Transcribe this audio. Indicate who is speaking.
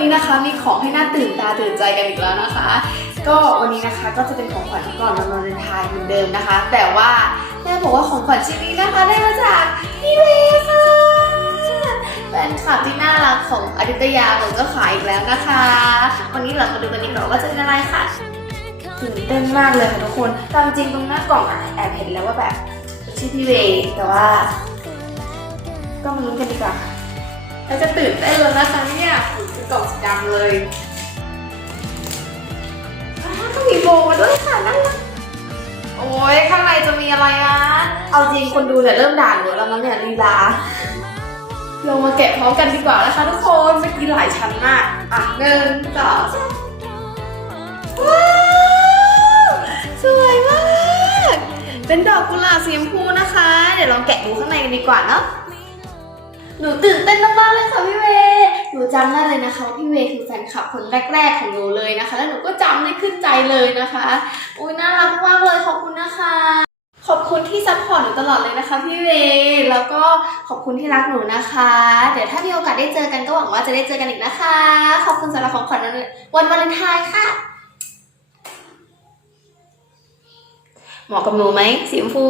Speaker 1: นี้นะคะมีของให้น่าตื่นตาตื่นใจกันอีกแล้วนะคะ ก็วันนี้นะคะก็จะเป็นของขวัญก่อนวันวาเลนไทน์เหมือนเดิมนะคะ แต่ว่าแม่บอกว่าของขวัญชิ้นนี้นะคะได้มาจากพี่เวย์ค่ะแฟนคลับที่น่ารักของอดิตยาหนูก็ขายอีกแล้วนะคะ วันนี้เรามาดูกันดีกว่าว่าจะเป็นอะไรค่ะตื่นเต้นมากเลยค่ะทุกคนตามจริงตรงหน้ากล่องอะแอบเห็นแล้วว่าแบบเป็นชื่อพี่เวย์แต่ว่า ก็มาลุ้นกันดีกว่า เราจะตื่นเต้นแล้วนะคะเนี่ยถือกล่องสีดำเลยอ้าวต้องมีโบมาด้วยค่ะนั่นนะโอ้ยข้างในจะมีอะไรอะ เอาจริงคนดูเนี่ยเริ่มด่าหนูแล้วมั้งเนี่ยลีลาเรามาแกะพร้อมกันดีกว่านะคะทุกคนเมื่อกี้หลายชั้นมากอะหนึ่งสองสามว้าวสวยมาก เป็นดอกกุหลาบสีชมพูนะคะ เดี๋ยวลองแกะดูข้างในกันดีกว่าเนาะ หนูตื่นเต้นมากๆเลยค่ะพี่เวย์หนูจำได้เลยนะคะว่าพี่เวย์คือแฟนคลับคนแรก ๆของหนูเลยนะคะ แล้วหนูก็จำได้ขึ้นใจเลยนะคะอุ้ยน่ารักมากเลยขอบคุณนะคะ ขอบคุณที่ซัพพอร์ตหนูตลอดเลยนะคะพี่เวย์แล้วก็ขอบคุณที่รักหนูนะคะ เดี๋ยวถ้ามีโอกาสได้เจอกันก็หวังว่าจะได้เจอกันอีกนะคะ ขอบคุณสำหรับของขวัญวันวันวาเลนไทน์ค่ะเหมาะกับหนูไหมสีชมพู